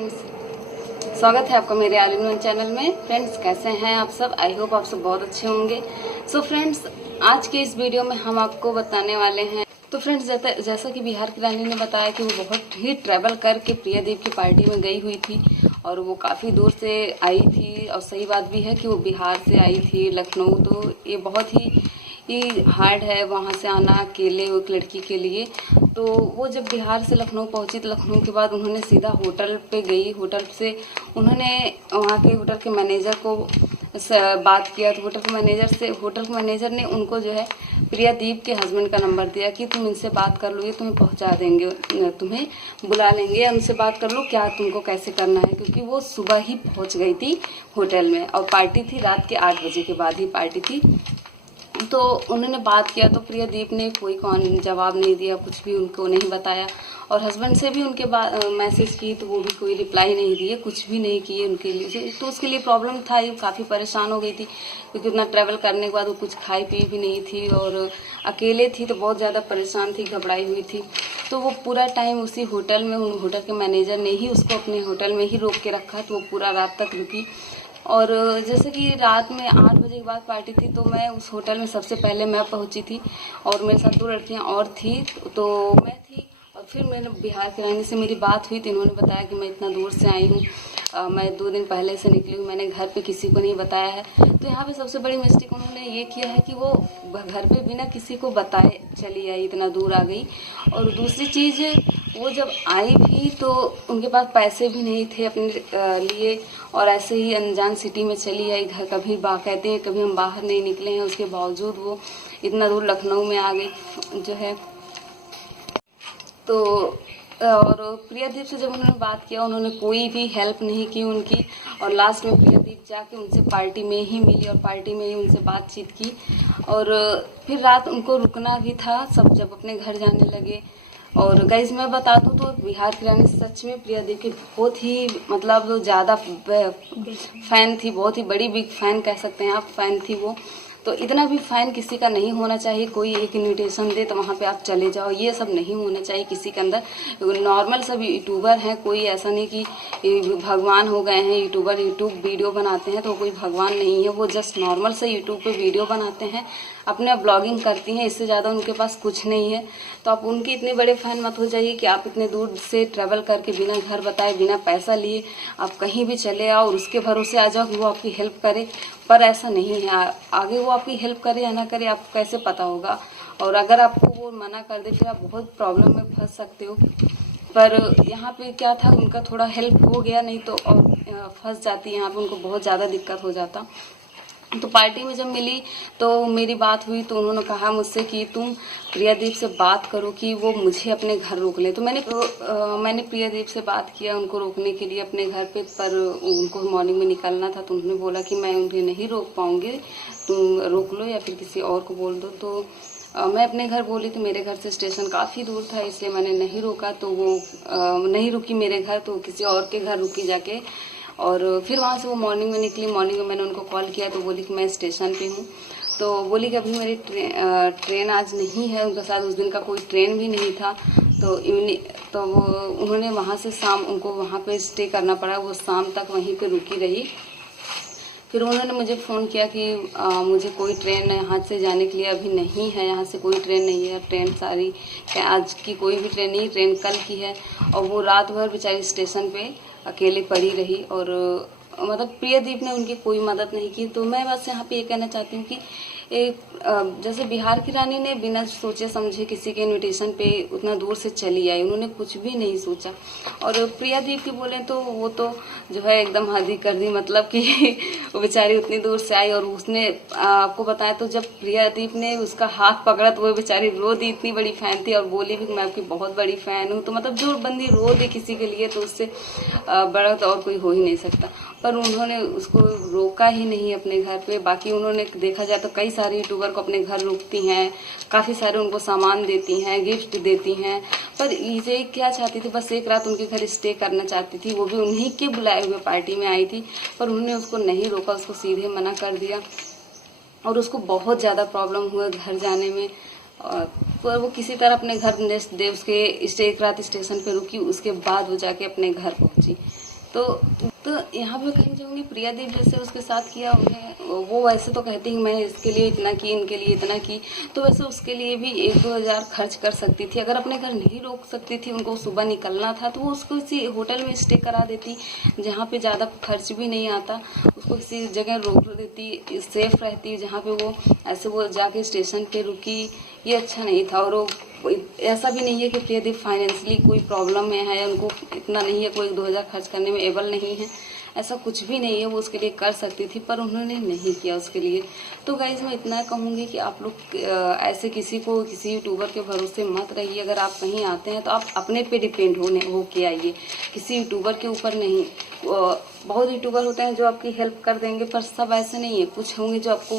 Friends, स्वागत है आपका मेरे ऑल इन वन चैनल में। फ्रेंड्स, कैसे हैं आप सब? आई होप आप सब बहुत अच्छे होंगे। सो फ्रेंड्स, आज के इस वीडियो में हम आपको बताने वाले हैं। तो फ्रेंड्स, जैसा कि बिहार की रानी ने बताया कि वो बहुत ही ट्रैवल करके प्रियादीप की पार्टी में गई हुई थी और वो काफ़ी दूर से आई थी। और सही बात भी है कि वो बिहार से आई थी, लखनऊ। तो ये बहुत ही हार्ड है वहाँ से आना अकेले एक लड़की के लिए। तो वो जब बिहार से लखनऊ पहुँची तो लखनऊ के बाद उन्होंने सीधा होटल पे गई। होटल से उन्होंने वहाँ के होटल के मैनेजर को बात किया। तो होटल के मैनेजर ने उनको जो है प्रियादीप के हस्बैंड का नंबर दिया कि तुम इनसे बात कर लो, ये तुम्हें पहुँचा देंगे, तुम्हें बुला लेंगे, उनसे बात कर लो क्या तुमको कैसे करना है। क्योंकि वो सुबह ही पहुँच गई थी होटल में और पार्टी थी रात के 8 बजे के बाद ही पार्टी थी। तो उन्होंने बात किया तो प्रियादीप ने कोई जवाब नहीं दिया, कुछ भी उनको नहीं बताया। और हस्बैंड से भी उनके बाद मैसेज की तो वो भी कोई रिप्लाई नहीं दिए, कुछ भी नहीं किए उनके लिए। तो उसके लिए प्रॉब्लम था, ये काफ़ी परेशान हो गई थी क्योंकि उतना ट्रैवल करने के बाद वो कुछ खाई पी भी नहीं थी और अकेले थी तो बहुत ज़्यादा परेशान थी, घबराई हुई थी। तो वो पूरा टाइम उसी होटल में, होटल के मैनेजर ने ही उसको अपने होटल में ही रोक के रखा। तो वो पूरा रात तक रुकी। और जैसे कि रात में 8 बजे के बाद पार्टी थी तो मैं उस होटल में सबसे पहले मैं पहुंची थी और मेरे साथ 2 लड़कियां और थी। तो मैं थी और फिर मैंने बिहार की रानी से मेरी बात हुई तो इन्होंने बताया कि मैं इतना दूर से आई हूँ, मैं 2 दिन पहले से निकली हूँ, मैंने घर पे किसी को नहीं बताया है। तो यहाँ पे सबसे बड़ी मिस्टेक उन्होंने ये किया है कि वो घर पे बिना किसी को बताए चली आई, इतना दूर आ गई। और दूसरी चीज़, वो जब आई भी तो उनके पास पैसे भी नहीं थे अपने लिए और ऐसे ही अनजान सिटी में चली आई। घर कभी कहते हैं कभी हम बाहर नहीं निकले हैं, उसके बावजूद वो इतना दूर लखनऊ में आ गई जो है। तो और प्रियादीप से जब उन्होंने बात किया उन्होंने कोई भी हेल्प नहीं की उनकी। और लास्ट में प्रियादीप जाके उनसे पार्टी में ही मिली और पार्टी में ही उनसे बातचीत की। और फिर रात उनको रुकना भी था, सब जब अपने घर जाने लगे। और गाइस मैं बता दूं तो बिहार की रानी सच में प्रियादीप की बहुत ही मतलब ज़्यादा फैन थी, बहुत ही बड़ी बिग फैन कह सकते हैं आप, फैन थी वो। तो इतना भी फैन किसी का नहीं होना चाहिए, कोई एक इन्विटेशन दे तो वहाँ पे आप चले जाओ, ये सब नहीं होना चाहिए किसी के अंदर। नॉर्मल सब यूट्यूबर हैं, कोई ऐसा नहीं कि भगवान हो गए हैं यूट्यूबर, यूट्यूब वीडियो बनाते हैं तो कोई भगवान नहीं है। वो जस्ट नॉर्मल से यूट्यूब पे वीडियो बनाते हैं, अपने ब्लॉगिंग करती हैं, इससे ज़्यादा उनके पास कुछ नहीं है। तो आप उनके इतने बड़े फैन मत हो जाइए कि आप इतने दूर से ट्रैवल करके बिना घर बताए बिना पैसा लिए आप कहीं भी चले आओ और उसके भरोसे आ जाओ कि वो आपकी हेल्प करे। पर ऐसा नहीं है, आगे वो आपकी हेल्प करे या ना करे आपको कैसे पता होगा। और अगर आपको वो मना कर दे फिर आप बहुत प्रॉब्लम में फंस सकते हो। पर यहाँ पे क्या था, उनका थोड़ा हेल्प हो गया, नहीं तो और फंस जाती, यहाँ पे उनको बहुत ज़्यादा दिक्कत हो जाता। तो पार्टी में जब मिली तो मेरी बात हुई तो उन्होंने कहा मुझसे कि तुम प्रियादीप से बात करो कि वो मुझे अपने घर रोक ले। तो मैंने प्रियादीप से बात किया उनको रोकने के लिए अपने घर पे। पर उनको मॉर्निंग में निकलना था तो उन्होंने बोला कि मैं उन्हें नहीं रोक पाऊँगी, तुम रोक लो या फिर किसी और को बोल दो। तो मैं अपने घर बोली तो मेरे घर से स्टेशन काफ़ी दूर था, इसलिए मैंने नहीं रोका। तो वो नहीं रुकी मेरे घर, तो किसी और के घर रुकी जाके। और फिर वहाँ से वो मॉर्निंग में निकली। मॉर्निंग में मैंने उनको कॉल किया तो बोली कि मैं स्टेशन पे हूँ। तो बोली कि अभी मेरी ट्रेन आज नहीं है, उनके साथ उस दिन का कोई ट्रेन भी नहीं था। तो वो उन्होंने वहाँ से शाम उनको वहाँ पे स्टे करना पड़ा, वो शाम तक वहीं पे रुकी रही। फिर उन्होंने मुझे फ़ोन किया कि मुझे कोई ट्रेन यहाँ से जाने के लिए अभी नहीं है, यहाँ से कोई ट्रेन नहीं है, ट्रेन सारी आज की कोई भी ट्रेन नहीं, ट्रेन कल की है। और वो रात भर बेचारी स्टेशन पे अकेले पड़ी रही और मतलब प्रियादीप ने उनकी कोई मदद नहीं की। तो मैं बस यहाँ पे ये कहना चाहती हूँ कि जैसे बिहार की रानी ने बिना सोचे समझे किसी के इनविटेशन पे उतना दूर से चली आई, उन्होंने कुछ भी नहीं सोचा। और प्रियादीप की बोलें तो वो तो जो है एकदम हद ही कर दी, मतलब कि वो बेचारी उतनी दूर से आई और उसने आपको बताया तो जब प्रियादीप ने उसका हाथ पकड़ा तो वो बेचारी रो दी, इतनी बड़ी फ़ैन थी और बोली भी मैं आपकी बहुत बड़ी फ़ैन हूँ। तो मतलब जो बंदी रो दे किसी के लिए तो उससे बड़ा तो और कोई हो ही नहीं सकता। पर उन्होंने उसको रोका ही नहीं अपने घर पे। बाकी उन्होंने देखा जाए तो कई सारे यूट्यूबर को अपने घर रोकती हैं, काफ़ी सारे उनको सामान देती हैं, गिफ्ट देती हैं। पर ये क्या चाहती थी, बस एक रात उनके घर स्टे करना चाहती थी, वो भी उन्हीं के बुलाए हुए पार्टी में आई थी। पर उन्होंने उसको नहीं रोका, उसको सीधे मना कर दिया और उसको बहुत ज़्यादा प्रॉब्लम हुआ घर जाने में। पर वो किसी तरह अपने घर नेक्स्ट डे उसके एक रात स्टेशन पे रुकी, उसके बाद वो जाके अपने घर पहुंची। तो यहाँ पे कहना चाहूँगी प्रियादीप जैसे उसके साथ किया उन्हें, वो वैसे तो कहती है मैं इसके लिए इतना की, इनके लिए इतना की, तो वैसे उसके लिए भी 1-2 हज़ार खर्च कर सकती थी। अगर अपने घर नहीं रोक सकती थी, उनको सुबह निकलना था, तो वो उसको किसी होटल में स्टे करा देती जहाँ पे ज़्यादा खर्च भी नहीं आता, उसको किसी जगह रोक देती, सेफ रहती जहाँ पे वो ऐसे वो जाके स्टेशन पे रुकी, ये अच्छा नहीं था। और वो ऐसा भी नहीं है कि प्रियादीप फाइनेंशियली कोई प्रॉब्लम में है, उनको इतना नहीं है, कोई 2 हज़ार खर्च करने में एबल नहीं है, ऐसा कुछ भी नहीं है। वो उसके लिए कर सकती थी पर उन्होंने नहीं किया उसके लिए। तो गाइज मैं इतना कहूँगी कि आप लोग ऐसे किसी यूट्यूबर के भरोसे मत रहिए। अगर आप कहीं आते हैं तो आप अपने पे डिपेंड हो के आइए, किसी यूट्यूबर के ऊपर नहीं। बहुत यूट्यूबर होते हैं जो आपकी हेल्प कर देंगे, पर सब ऐसे नहीं है, कुछ होंगे जो आपको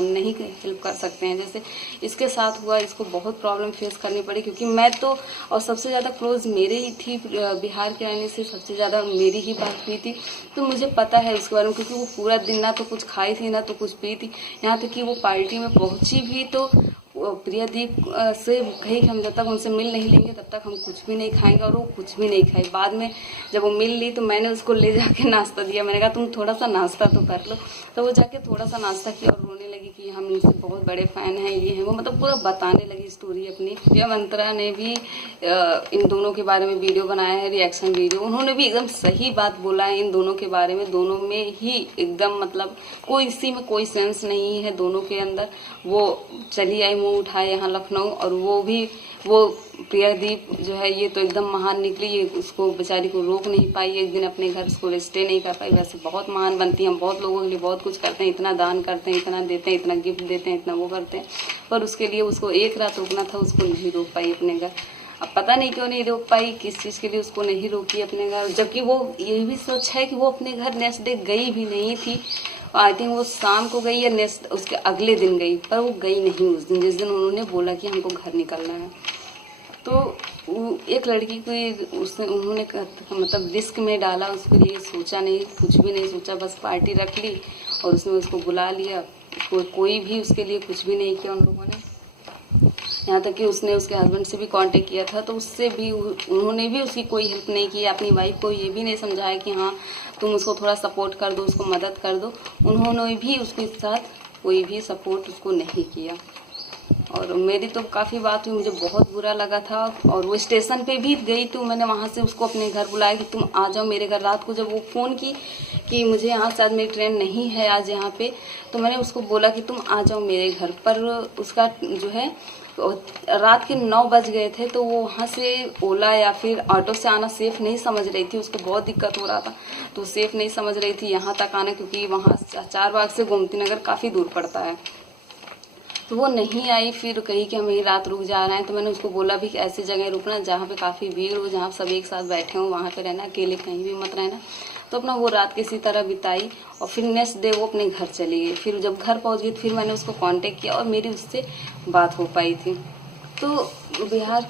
नहीं हेल्प कर सकते हैं। जैसे इसके साथ हुआ, इसको बहुत प्रॉब्लम फेस करनी पड़ी, क्योंकि मैं तो और सबसे ज़्यादा क्लोज मेरे ही थी, बिहार के रहने से सबसे ज़्यादा मेरी ही बात हुई थी, तो मुझे पता है उसके बारे में। क्योंकि वो पूरा दिन ना तो कुछ खाई थी ना तो कुछ पी थी, यहाँ तक कि वो पार्टी में पहुँची भी तो प्रियादीप से कही कि हम जब तक उनसे मिल नहीं लेंगे तब तक हम कुछ भी नहीं खाएंगे, और वो कुछ भी नहीं खाई। बाद में जब वो मिल ली तो मैंने उसको ले जाके नाश्ता दिया, मैंने कहा तुम थोड़ा सा नाश्ता तो कर लो। तो वो जाके थोड़ा सा नाश्ता किया और रोने लगी कि हम इनसे बहुत बड़े फ़ैन हैं, ये हैं वो, मतलब पूरा बताने लगी स्टोरी अपनी। प्रिया मंत्रा ने भी इन दोनों के बारे में वीडियो बनाया है, रिएक्शन वीडियो, उन्होंने भी एकदम सही बात बोला है इन दोनों के बारे में। दोनों में ही एकदम मतलब कोई इसी में कोई सेंस नहीं है दोनों के अंदर। वो चली आई मुँह उठाए यहाँ लखनऊ, और वो प्रियादीप जो है ये तो एकदम महान निकली, ये उसको बेचारी को रोक नहीं पाई, एक दिन अपने घर उसको स्टे नहीं कर पाई। वैसे बहुत महान बनती हैं, हम बहुत लोगों के लिए बहुत कुछ करते हैं, इतना दान करते हैं, इतना देते हैं, इतना गिफ्ट देते हैं, इतना वो करते हैं, पर उसके लिए उसको एक रात रुकना था, उसको नहीं रोक पाई अपने घर। अब पता नहीं क्यों नहीं रोक पाई, किस चीज़ के लिए उसको नहीं रोकी अपने घर, जबकि वो ये भी सोच है कि वो अपने घर नेक्स्ट डे गई भी नहीं थी। आई थिंक वो शाम को गई या नेक्स्ट उसके अगले दिन गई, पर वो गई नहीं उस दिन, जिस दिन उन्होंने बोला कि हमको घर निकलना है। तो एक लड़की को उन्होंने मतलब रिस्क में डाला, उसके लिए सोचा नहीं, कुछ भी नहीं सोचा, बस पार्टी रख ली और उसने उसको बुला लिया। कोई भी उसके लिए कुछ भी नहीं किया उन लोगों ने। यहाँ तक कि उसने उसके हस्बैंड से भी कांटेक्ट किया था, तो उससे भी उन्होंने भी उसकी कोई हेल्प नहीं की। अपनी वाइफ को ये भी नहीं समझाया कि हाँ तुम उसको थोड़ा सपोर्ट कर दो, उसको मदद कर दो। उन्होंने भी उसके साथ कोई भी सपोर्ट उसको नहीं किया। और मेरी तो काफ़ी बात हुई, मुझे बहुत बुरा लगा था। और वो स्टेशन पे भी गई तो मैंने वहाँ से उसको अपने घर बुलाया कि तुम आ जाओ मेरे घर। रात को जब वो फ़ोन की कि मुझे यहाँ शायद मेरी ट्रेन नहीं है आज यहाँ पे, तो मैंने उसको बोला कि तुम आ जाओ मेरे घर। पर उसका जो है रात के 9 बज गए थे, तो वो वहाँ से ओला या फिर ऑटो से आना सेफ़ नहीं समझ रही थी, उसको बहुत दिक्कत हो रहा था, तो सेफ़ नहीं समझ रही थी यहाँ तक आना, क्योंकि वहाँ 4 बाग से गोमती नगर काफ़ी दूर पड़ता है। तो वो नहीं आई, फिर कही कि हम यही रात रुक जा रहे हैं। तो मैंने उसको बोला भी कि ऐसी जगह रुकना जहाँ पे काफ़ी भीड़ हो, जहाँ सब एक साथ बैठे हों, वहाँ पे रहना, अकेले कहीं भी मत रहना। तो अपना वो रात किसी तरह बिताई और फिर नेक्स्ट डे वो अपने घर चली गई। फिर जब घर पहुँच गई फिर मैंने उसको कांटेक्ट किया और मेरी उससे बात हो पाई थी। तो बिहार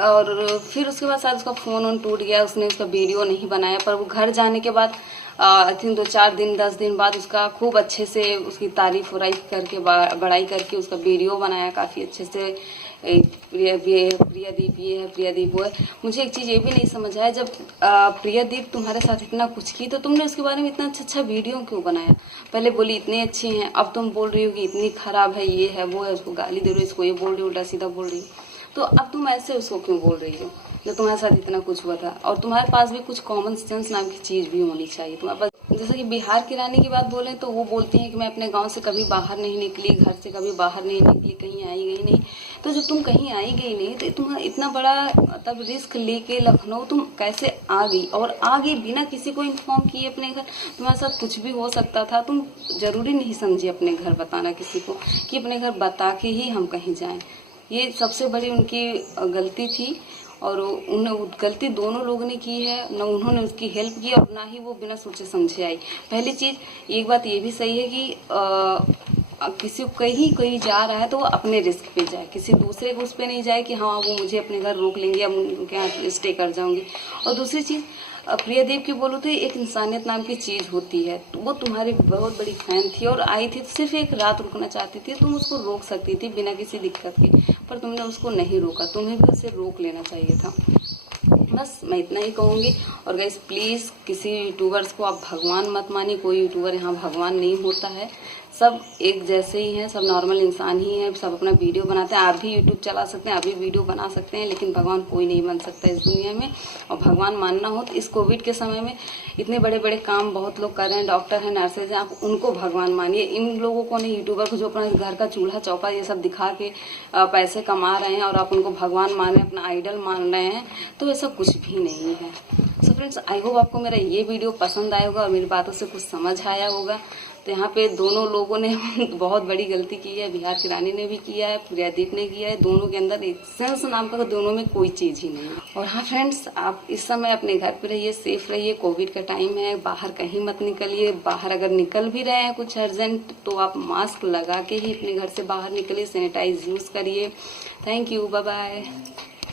और फिर उसके बाद शायद उसका फ़ोन टूट गया, उसने उसका वीडियो नहीं बनाया। पर वो घर जाने के बाद आई थिंक 2-4 दिन 10 दिन बाद उसका खूब अच्छे से उसकी तारीफ वराइफ करके बड़ाई करके उसका वीडियो बनाया काफ़ी अच्छे से। प्रियादीप ये है, प्रियादीप वो है। मुझे एक चीज़ ये भी नहीं समझ आया, जब प्रियादीप तुम्हारे साथ इतना कुछ की तो तुमने उसके बारे में इतना अच्छा वीडियो क्यों बनाया? पहले बोली इतने अच्छे हैं, अब तुम बोल रही हो कि इतनी खराब है, ये है वो है, उसको गाली दे रही हो, इसको ये बोल रही हो, उल्टा सीधा बोल रही हो। तो अब तुम ऐसे उसको क्यों बोल रही हो जब तुम्हारे साथ इतना कुछ हुआ था? और तुम्हारे पास भी कुछ कॉमन सेंस नाम की चीज़ भी होनी चाहिए तुम्हारे पास। जैसे कि बिहार की रानी की बात बोलें तो वो बोलती हैं कि मैं अपने गांव से कभी बाहर नहीं निकली, घर से कभी बाहर नहीं निकली, कहीं आई गई नहीं। तो जब तुम कहीं आई गई नहीं तो तुम इतना बड़ा तब रिस्क लेके लखनऊ तुम कैसे आ गई? और आ गई बिना किसी को इन्फॉर्म किए अपने घर। तुम्हारे साथ कुछ भी हो सकता था, तुम ज़रूरी नहीं समझी अपने घर बताना किसी को कि अपने घर बता के ही हम कहीं जाएँ। ये सबसे बड़ी उनकी गलती थी और उन गलती दोनों लोगों ने की है। न उन्होंने उसकी हेल्प की और ना ही वो बिना सोचे समझे आई। पहली चीज़ एक बात ये भी सही है कि किसी को कहीं जा रहा है तो वो अपने रिस्क पे जाए, किसी दूसरे को उस पर नहीं जाए कि हाँ वो मुझे अपने घर रोक लेंगे या उनके यहाँ स्टे कर जाऊँगी। और दूसरी चीज़ प्रियादीप की बोलो तो एक इंसानियत नाम की चीज़ होती है। तो वो तुम्हारी बहुत बड़ी फैन थी और आई थी तो सिर्फ एक रात रुकना चाहती थी, तुम उसको रोक सकती थी बिना किसी दिक्कत के, पर तुमने उसको नहीं रोका। तुम्हें भी उसे रोक लेना चाहिए था। बस मैं इतना ही कहूँगी। और गाइस प्लीज़ किसी यूट्यूबर्स को आप भगवान मत मानिए, कोई यूट्यूबर यहाँ भगवान नहीं होता है, सब एक जैसे ही हैं, सब नॉर्मल इंसान ही हैं, सब अपना वीडियो बनाते हैं। आप भी यूट्यूब चला सकते हैं, आप भी वीडियो बना सकते हैं, लेकिन भगवान कोई नहीं बन सकता इस दुनिया में। और भगवान मानना हो तो इस कोविड के समय में इतने बड़े बड़े काम बहुत लोग कर रहे हैं, डॉक्टर हैं, नर्सेज हैं, आप उनको भगवान मानिए। इन लोगों को नहीं, यूट्यूबर को जो अपना घर का चूल्हा चौका ये सब दिखा के पैसे कमा रहे हैं और आप उनको भगवान मान रहे हैं, अपना आइडल मान रहे हैं, तो ऐसा कुछ भी नहीं है। सो फ्रेंड्स, आई होप आपको मेरा ये वीडियो पसंद आया होगा और मेरी बातों से कुछ समझ आया होगा। तो यहाँ पे दोनों लोगों ने बहुत बड़ी गलती की है, बिहार की रानी ने भी किया है, प्रियादीप ने किया है। दोनों के अंदर एक सेंस नाम का दोनों में कोई चीज़ ही नहीं है। और हाँ फ्रेंड्स, आप इस समय अपने घर पे रहिए, सेफ रहिए, कोविड का टाइम है, बाहर कहीं मत निकलिए। बाहर अगर निकल भी रहे हैं कुछ अर्जेंट तो आप मास्क लगा के ही अपने घर से बाहर निकलिए, सैनिटाइज यूज़ करिए। Thank you, bye bye.